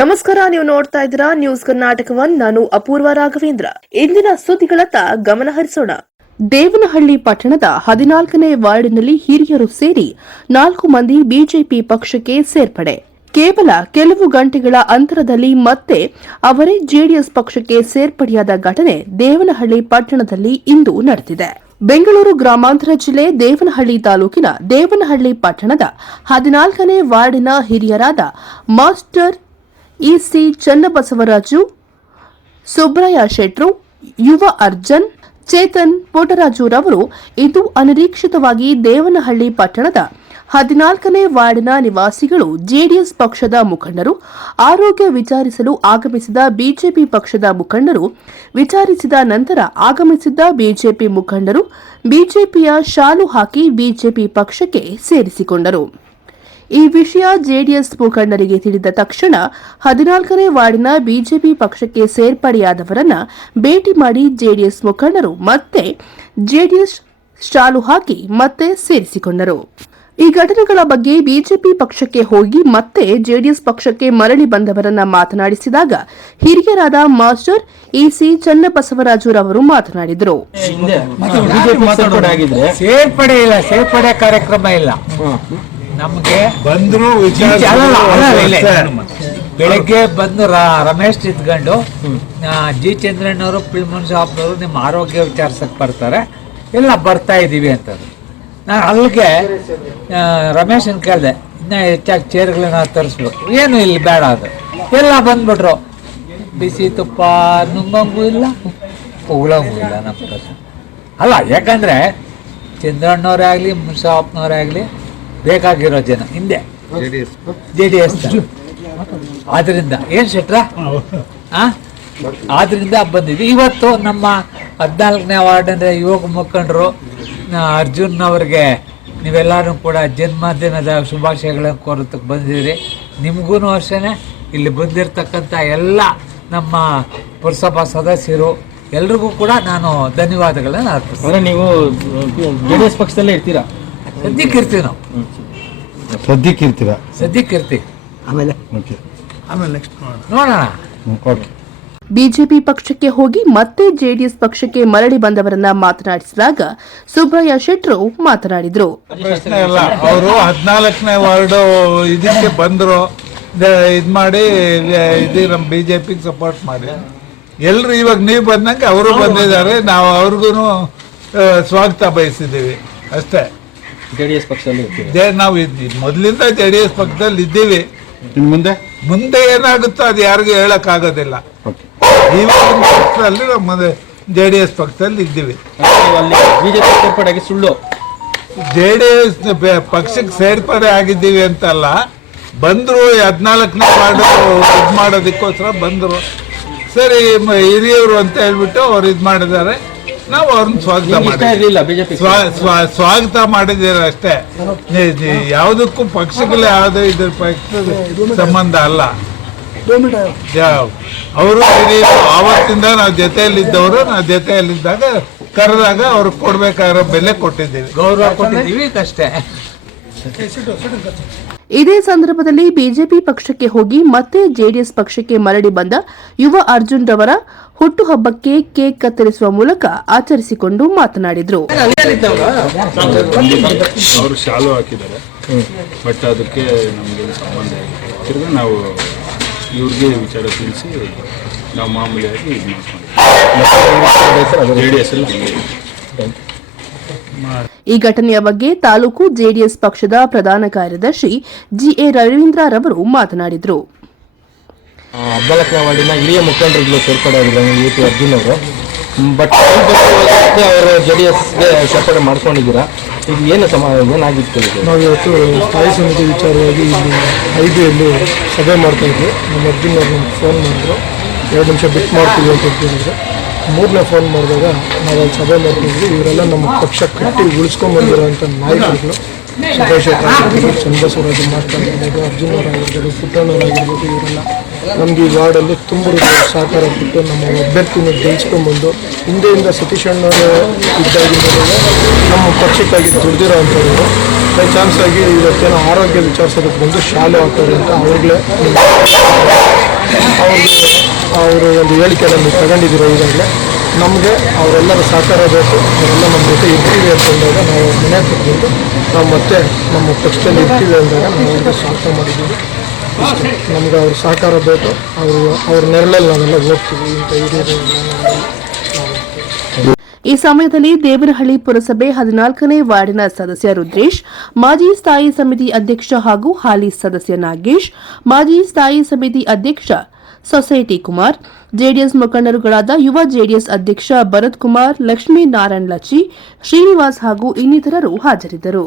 ನಮಸ್ಕಾರ, ನೀವು ನೋಡ್ತಾ ಇದ್ದೀರಾ ನ್ಯೂಸ್ ಕರ್ನಾಟಕವನ್ನು ನಾನು ಅಪೂರ್ವ ರಾಘವೇಂದ್ರ. ಇಂದಿನ ಸುದ್ದಿಗಳತ್ತ ಗಮನ ಹರಿಸೋಣ. ದೇವನಹಳ್ಳಿ ಪಟ್ಟಣದ ಹದಿನಾಲ್ಕನೇ ವಾರ್ಡಿನಲ್ಲಿ ಹಿರಿಯರು ಸೇರಿ ನಾಲ್ಕು ಮಂದಿ ಬಿಜೆಪಿ ಪಕ್ಷಕ್ಕೆ ಸೇರ್ಪಡೆ. ಕೇವಲ ಕೆಲವು ಗಂಟೆಗಳ ಅಂತರದಲ್ಲಿ ಮತ್ತೆ ಅವರೇ ಜೆಡಿಎಸ್ ಪಕ್ಷಕ್ಕೆ ಸೇರ್ಪಡೆಯಾದ ಘಟನೆ ದೇವನಹಳ್ಳಿ ಪಟ್ಟಣದಲ್ಲಿ ಇಂದು ನಡೆದಿದೆ. ಬೆಂಗಳೂರು ಗ್ರಾಮಾಂತರ ಜಿಲ್ಲೆ ದೇವನಹಳ್ಳಿ ತಾಲೂಕಿನ ದೇವನಹಳ್ಳಿ ಪಟ್ಟಣದ ಹದಿನಾಲ್ಕನೇ ವಾರ್ಡಿನ ಹಿರಿಯರಾದ ಮಾಸ್ಟರ್ ಇಸಿ ಚನ್ನಬಸವರಾಜು ಸುಬ್ರಯ್ಯ ಶೆಟ್ರು, ಯುವ ಅರ್ಜನ್, ಚೇತನ್ ಪುಟರಾಜುರವರು ಇದು ಅನಿರೀಕ್ಷಿತವಾಗಿ ದೇವನಹಳ್ಳಿ ಪಟ್ಟಣದ ಹದಿನಾಲ್ಕನೇ ವಾರ್ಡ್ನ ನಿವಾಸಿಗಳು ಜೆಡಿಎಸ್ ಪಕ್ಷದ ಮುಖಂಡರು, ಆರೋಗ್ಯ ವಿಚಾರಿಸಲು ಆಗಮಿಸಿದ ಬಿಜೆಪಿ ಪಕ್ಷದ ಮುಖಂಡರು, ವಿಚಾರಿಸಿದ ನಂತರ ಆಗಮಿಸಿದ್ದ ಬಿಜೆಪಿ ಮುಖಂಡರು, ಬಿಜೆಪಿಯ ಶಾಲು ಹಾಕಿ ಬಿಜೆಪಿ ಪಕ್ಷಕ್ಕೆ ಸೇರಿಸಿಕೊಂಡರು. ಈ ವಿಷಯ ಜೆಡಿಎಸ್ ಮುಖಂಡರಿಗೆ ತಿಳಿದ ತಕ್ಷಣ ಹದಿನಾಲ್ಕನೇ ವಾರ್ಡಿನ ಬಿಜೆಪಿ ಪಕ್ಷಕ್ಕೆ ಸೇರ್ಪಡೆಯಾದವರನ್ನ ಭೇಟಿ ಮಾಡಿ ಜೆಡಿಎಸ್ ಮುಖಂಡರು ಮತ್ತೆ ಜೆಡಿಎಸ್ ಶಾಲು ಹಾಕಿ ಮತ್ತೆ ಸೇರಿಸಿಕೊಂಡರು. ಈ ಘಟನೆಗಳ ಬಗ್ಗೆ ಬಿಜೆಪಿ ಪಕ್ಷಕ್ಕೆ ಹೋಗಿ ಮತ್ತೆ ಜೆಡಿಎಸ್ ಪಕ್ಷಕ್ಕೆ ಮರಳಿ ಬಂದವರನ್ನ ಮಾತನಾಡಿಸಿದಾಗ ಹಿರಿಯರಾದ ಮಾಸ್ಟರ್ ಇಸಿ ಚನ್ನಬಸವರಾಜುರವರು ಮಾತನಾಡಿದರು. ಸೇರ್ಪಡೆ ಇಲ್ಲ ಸೇರ್ಪಡೆ ಕಾರ್ಯಕ್ರಮ ಇಲ್ಲ. ನಮ್ಗೆ ಬಂದ್ರು. ಬೆಳಗ್ಗೆ ಬಂದು ರಮೇಶ್ ಇದ್ಕೊಂಡು ಜಿ ಚಂದ್ರಣ್ಣ ಅವರು ಪಿಳ್ಮನ್ ಶಾಪ್ನವರು ನಿಮ್ಮ ಆರೋಗ್ಯ ವಿಚಾರಿಸಕ್ ಬರ್ತಾರೆ. ಎಲ್ಲ ಬರ್ತಾ ಇದ್ದೀವಿ ಅಂತಂದ್ರು. ನಾನು ಅಲ್ಲಿಗೆ ರಮೇಶ್ ರಮೇಶನ್ ಕೇಳಿದೆ ಇನ್ನ ಹೆಚ್ಚಾಗಿ ಚೇರ್ಗಳನ್ನ ತರಿಸ್ಬೇಕು. ಏನು ಇಲ್ಲಿ ಬೇಡ ಅದು. ಎಲ್ಲ ಬಂದ್ಬಿಟ್ರು. ಬಿಸಿ ತುಪ್ಪ ನುಂಗಂಗೂ ಇಲ್ಲ ಉಗುಳಂಗೂ ಇಲ್ಲ ನಮ್ಮ ಅಲ್ಲ ಯಾಕಂದ್ರೆ ಚಂದ್ರಣ್ಣವರೇ ಆಗಲಿ ಮುನ್ಸಾಪ್ನವರೇ ಆಗಲಿ ಬೇಕಾಗಿರೋ ಜನ. ಹಿಂದೆ. ಜೆ ಡಿ ಎಸ್ ಆದ್ರಿಂದ ಏನು ಶೆಟ್ರ? ಆ? ಆದ್ರಿಂದ ಬಂದಿದ್ವಿ. ಇವತ್ತು ನಮ್ಮ ಹದಿನಾಲ್ಕನೇ ವಾರ್ಡ್ ಅಂದರೆ ಯುವಕ ಮುಖಂಡರು ಅರ್ಜುನ್ ಅವ್ರಿಗೆ ನೀವೆಲ್ಲರೂ ಕೂಡ ಜನ್ಮದಿನದ ಶುಭಾಶಯಗಳನ್ನು ಕೋರತಕ್ಕೆ ಬಂದಿದ್ದೀರಿ. ನಿಮಗೂ ಅಷ್ಟೇ ಇಲ್ಲಿ ಬಂದಿರತಕ್ಕಂಥ ಎಲ್ಲ ನಮ್ಮ ಪುರಸಭಾ ಸದಸ್ಯರು ಎಲ್ರಿಗೂ ಕೂಡ ನಾನು ಧನ್ಯವಾದಗಳನ್ನು ಅರ್ಪಿಸ್ತೀನಿ. ಜೆ ನೀವು ಜೆಡಿಎಸ್ ಪಕ್ಷದಲ್ಲೇ ಇರ್ತೀರಾ? ಸದ್ಯಕ್ಕೆ ಇರ್ತೀವಿ ನಾವು. ಸದ್ಯಕ್ಕೆ ಇರ್ತೀರಾ ಸದ್ಯಕ್ಕೆ ಇರ್ತೀವಿ ಆಮೇಲೆ ಆಮೇಲೆ ನೋಡೋಣ. ಓಕೆ. ಬಿಜೆಪಿ ಪಕ್ಷಕ್ಕೆ ಹೋಗಿ ಮತ್ತೆ ಜೆಡಿಎಸ್ ಪಕ್ಷಕ್ಕೆ ಮರಳಿ ಬಂದವರನ್ನ ಮಾತನಾಡಿಸಿದಾಗ ಸುಬ್ರಯ್ಯ ಶೆಟ್ರು ಮಾತನಾಡಿದ್ರು. ಪ್ರಶ್ನೆ ಇಲ್ಲ. ಅವರು ಹದಿನಾಲ್ಕನೇ ವಾರ್ಡ್ ಇದಕ್ಕೆ ಬಂದರು. ಇದು ಮಾಡಿ ಇದು ನಮ್ಮ ಬಿ ಜೆ ಪಿಗೆ ಸಪೋರ್ಟ್ ಮಾಡಿ. ಎಲ್ಲರೂ ಇವಾಗ ನೀವು ಬಂದಂಗೆ ಅವರು ಬಂದಿದ್ದಾರೆ. ನಾವು ಅವ್ರಿಗೂ ಸ್ವಾಗತ ಬಯಸಿದ್ದೀವಿ. ಅಷ್ಟೇ. ಜೆಡಿಎಸ್ ಪಕ್ಷದಲ್ಲಿ ಇರ್ತೀರಾ ಜೆ ನಾವು ಇದ್- ಮೊದಲಿಂದ ಜೆ ಡಿ ಎಸ್ ಪಕ್ಷದಲ್ಲಿ ಇದ್ದೀವಿ. ಇನ್ನು ಮುಂದೆ? ಮುಂದೆ ಏನಾಗುತ್ತೋ ಅದು ಯಾರಿಗೂ ಹೇಳೋಕ್ಕಾಗೋದಿಲ್ಲ. ಓಕೆ. ಇವಾಗಿನ ಪಕ್ಷದಲ್ಲಿ ನಮ್ಮ ಜೆ ಡಿ ಎಸ್ ಪಕ್ಷದಲ್ಲಿ ಇದ್ದೀವಿ. ನೀವು ಅಲ್ಲಿ ಬಿಜೆಪಿ ಸುಳ್ಳು. ಜೆ ಡಿ ಎಸ್ ಪಕ್ಷಕ್ಕೆ ಸೇರ್ಪಡೆ ಆಗಿದ್ದೀವಿ ಅಂತಲ್ಲ ಬಂದರು ಹದಿನಾಲ್ಕನೇ ವಾರ್ಡು ಇದು ಮಾಡೋದಕ್ಕೋಸ್ಕರ ಬಂದರು. ಸರಿ ಮ- ಹಿರಿಯವರು ಅಂತ ಹೇಳ್ಬಿಟ್ಟು ಅವ್ರು ಇದು ಮಾಡಿದ್ದಾರೆ. ನಾವು ಅವ್ರನ್ನ ಸ್ವಾಗತ ಬಿಜೆಪಿ ಸ್ವಾ- ಸ್ವಾ- ಸ್ವಾಗತ ಮಾಡಿದ್ದೀರ ಅಷ್ಟೇ. ಯಾವುದಕ್ಕೂ ಪಕ್ಷಗಳು ಯಾವುದೇ ಇದ್ರ ಪಕ್ಷದ ಸಂಬಂಧ ಅಲ್ಲ. ಅವರು ಆವತ್ತಿಂದ ನಾವು ಜೊತೆಯಲ್ಲಿದ್ದವರು ನಾವು ಜೊತೆಯಲ್ಲಿದ್ದಾಗ ಕರೆದಾಗ ಅವ್ರಿಗೆ ಕೊಡ್ಬೇಕಾಗಿರೋ ಬೆಲೆ ಕೊಟ್ಟಿದ್ದೀವಿ. ಗೌರವ ಕೊಟ್ಟಿದ್ದೀವಿ ಅಷ್ಟೇ ಇದೇ ಸಂದರ್ಭದಲ್ಲಿ ಬಿಜೆಪಿ ಪಕ್ಷಕ್ಕೆ ಹೋಗಿ ಮತ್ತೆ ಜೆಡಿಎಸ್ ಪಕ್ಷಕ್ಕೆ ಮರಳಿ ಬಂದ ಯುವ ಅರ್ಜುನ್ ರವರ ಹುಟ್ಟುಹಬ್ಬಕ್ಕೆ ಕೇಕ್ ಕತ್ತರಿಸುವ ಮೂಲಕ ಆಚರಿಸಿಕೊಂಡು ಮಾತನಾಡಿದರು. ಅವರು ಶಾಲು ಹಾಕಿದ್ದಾರೆ. ಬಟ್ ಅದಕ್ಕೆ ನಮಗೆ ಸಂಬಂಧ ಇಲ್ಲ. ನಾವು ಇವ್ರಿಗೆ ವಿಚಾರ ತಿಳಿಸಿ ನಾವು ಮಾಮೂಲಿಯಾಗಿ ಇದು ಜೆ ಡಿ ಎಸ್ ಇದೆ. ಈ ಘಟನೆಯ ಬಗ್ಗೆ ತಾಲೂಕು ಜೆಡಿಎಸ್ ಪಕ್ಷದ ಪ್ರಧಾನ ಕಾರ್ಯದರ್ಶಿ ಜಿಎ ರವೀಂದ್ರ ರವರು ಮಾತನಾಡಿದರು. ಹದಿನಾಲ್ಕನೇ ವಾರ್ಡಿನ ಹಿರಿಯ ಮುಖಂಡರುಗಳು ಸೇರ್ಪಡೆ ಆಗಿದ್ದಾರೆ ಯು ಪಿ ಅರ್ಜುನ್ ಅವರು. ಬಟ್ ಅವರು ಜೆ ಡಿ ಎಸ್ಗೆ ಸೇರ್ಪಡೆ ಮಾಡ್ಕೊಂಡಿದ್ದೀರಾ? ಇದು ಏನು ಸಮ, ಏನಾಗಿತ್ತು ನಾವು ಇವತ್ತು ಸ್ಥಾಯಿ ಸಮಿತಿ ವಿಚಾರವಾಗಿ ಇಲ್ಲಿ ಐಬಿಯಲ್ಲಿ ಸಭೆ ಮಾಡ್ತಾ ಇದ್ವಿ. ನಮ್ಮ ಅರ್ಜುನ್ ಅವರು ಫೋನ್ ಮಾಡಿದ್ರು. ಎರಡು ನಿಮಿಷ ಬಿಟ್ಟು ಮಾಡ್ತೀವಿ ಅಂತ ಹೇಳಿದ್ರು ಮೂರನೇ ಫೋನ್ ಮಾಡಿದಾಗ ನಾವು ಅಲ್ಲಿ ಸಭೆ ಮಾಡ್ತಿದ್ವಿ ಇವರೆಲ್ಲ ನಮ್ಮ ಪಕ್ಷ ಕಟ್ಟಿ ಉಳಿಸ್ಕೊಂಡ್ಬಂದಿರೋಂಥ ನಾಯಕರುಗಳು ಸುಭಾಷ್ ಚಂದ್ರಸ್ವರಾಜ್ ಮಾಸ್ಟರ್ ಆಗಿರ್ಬೋದು ಅರ್ಜುನ್ ಅವರಾಗಿರ್ಬೋದು, ಪುಟ್ಟಣ್ಣವರಾಗಿರ್ಬೋದು, ಇವರೆಲ್ಲ ನಮ್ಗೆ ಈ ವಾರ್ಡಲ್ಲಿ ತುಂಬ ಸಹಕಾರ ಕೊಟ್ಟು ನಮ್ಮ ಅಭ್ಯರ್ಥಿನ ಗೆಲ್ಸ್ಕೊಂಡ್ಬಂದು ಹಿಂದೆಯಿಂದ ಸತೀಶ್ ಅಣ್ಣವರು ಇದ್ದಾಗಿಂದಲೂ ನಮ್ಮ ಪಕ್ಷಕ್ಕಾಗಿ ದುಡ್ದಿರೋ ಬೈ ಚಾನ್ಸ್ ಆಗಿ ಇವತ್ತೇನೋ ಆರೋಗ್ಯ ವಿಚಾರಿಸೋದಕ್ಕೆ ಬಂದು ಶಾಲೆ ಹಾಕೋರು ಅಂತ ಅವ್ರಿಗೇ ಅವ್ರಿಗೆ ಅವರು ಒಂದು ಹೇಳಿಕೆಯನ್ನು ತಗೊಂಡಿದ್ದೀರೋ ಈಗಾಗಲೇ. ನಮಗೆ ಅವರೆಲ್ಲರ ಸಹಕಾರ ಬೇಕು. ಅವರೆಲ್ಲ ನಮ್ಮ ಜೊತೆ ಇರ್ತೀವಿ ಅಂತಂದಾಗ ನಾವು ಮನೆ ಕೂತ್ಕೊಂಡು ನಾವು ಮತ್ತೆ ನಮ್ಮ ಪಕ್ಷದಲ್ಲಿ ಇರ್ತೀವಿ ಅಂದಾಗ ನಾವು ಸಹಕಾರ ಮಾಡಿದ್ದೀವಿ. ನಮ್ಗೆ ಅವ್ರ ಸಹಕಾರ ಬೇಕು. ಅವರು ಅವ್ರ ನೆರಳಲ್ಲಿ ನಾವೆಲ್ಲ ಹೋಗ್ತೀವಿ ಈ ಸಮಯದಲ್ಲಿ ದೇವನಹಳ್ಳಿ ಪುರಸಭೆ ಹದಿನಾಲ್ಕನೇ ವಾರ್ಡಿನ ಸದಸ್ಯ ರುದ್ರೇಶ್, ಮಾಜಿ ಸ್ಥಾಯಿ ಸಮಿತಿ ಅಧ್ಯಕ್ಷ ಹಾಗೂ ಹಾಲಿ ಸದಸ್ಯ ನಾಗೇಶ್, ಮಾಜಿ ಸ್ಥಾಯಿ ಸಮಿತಿ ಅಧ್ಯಕ್ಷ ಸೊಸೈಟಿ ಕುಮಾರ್, ಜೆಡಿಎಸ್ ಮುಖಂಡರುಗಳಾದ ಯುವ ಜೆಡಿಎಸ್ ಅಧ್ಯಕ್ಷ ಭರತ್ ಕುಮಾರ್ ಲಕ್ಷ್ಮೀ ನಾರಾಯಣ್ ಲಚ್ಚಿ, ಶ್ರೀನಿವಾಸ್ ಹಾಗೂ ಇನ್ನಿತರರು ಹಾಜರಿದ್ದರು.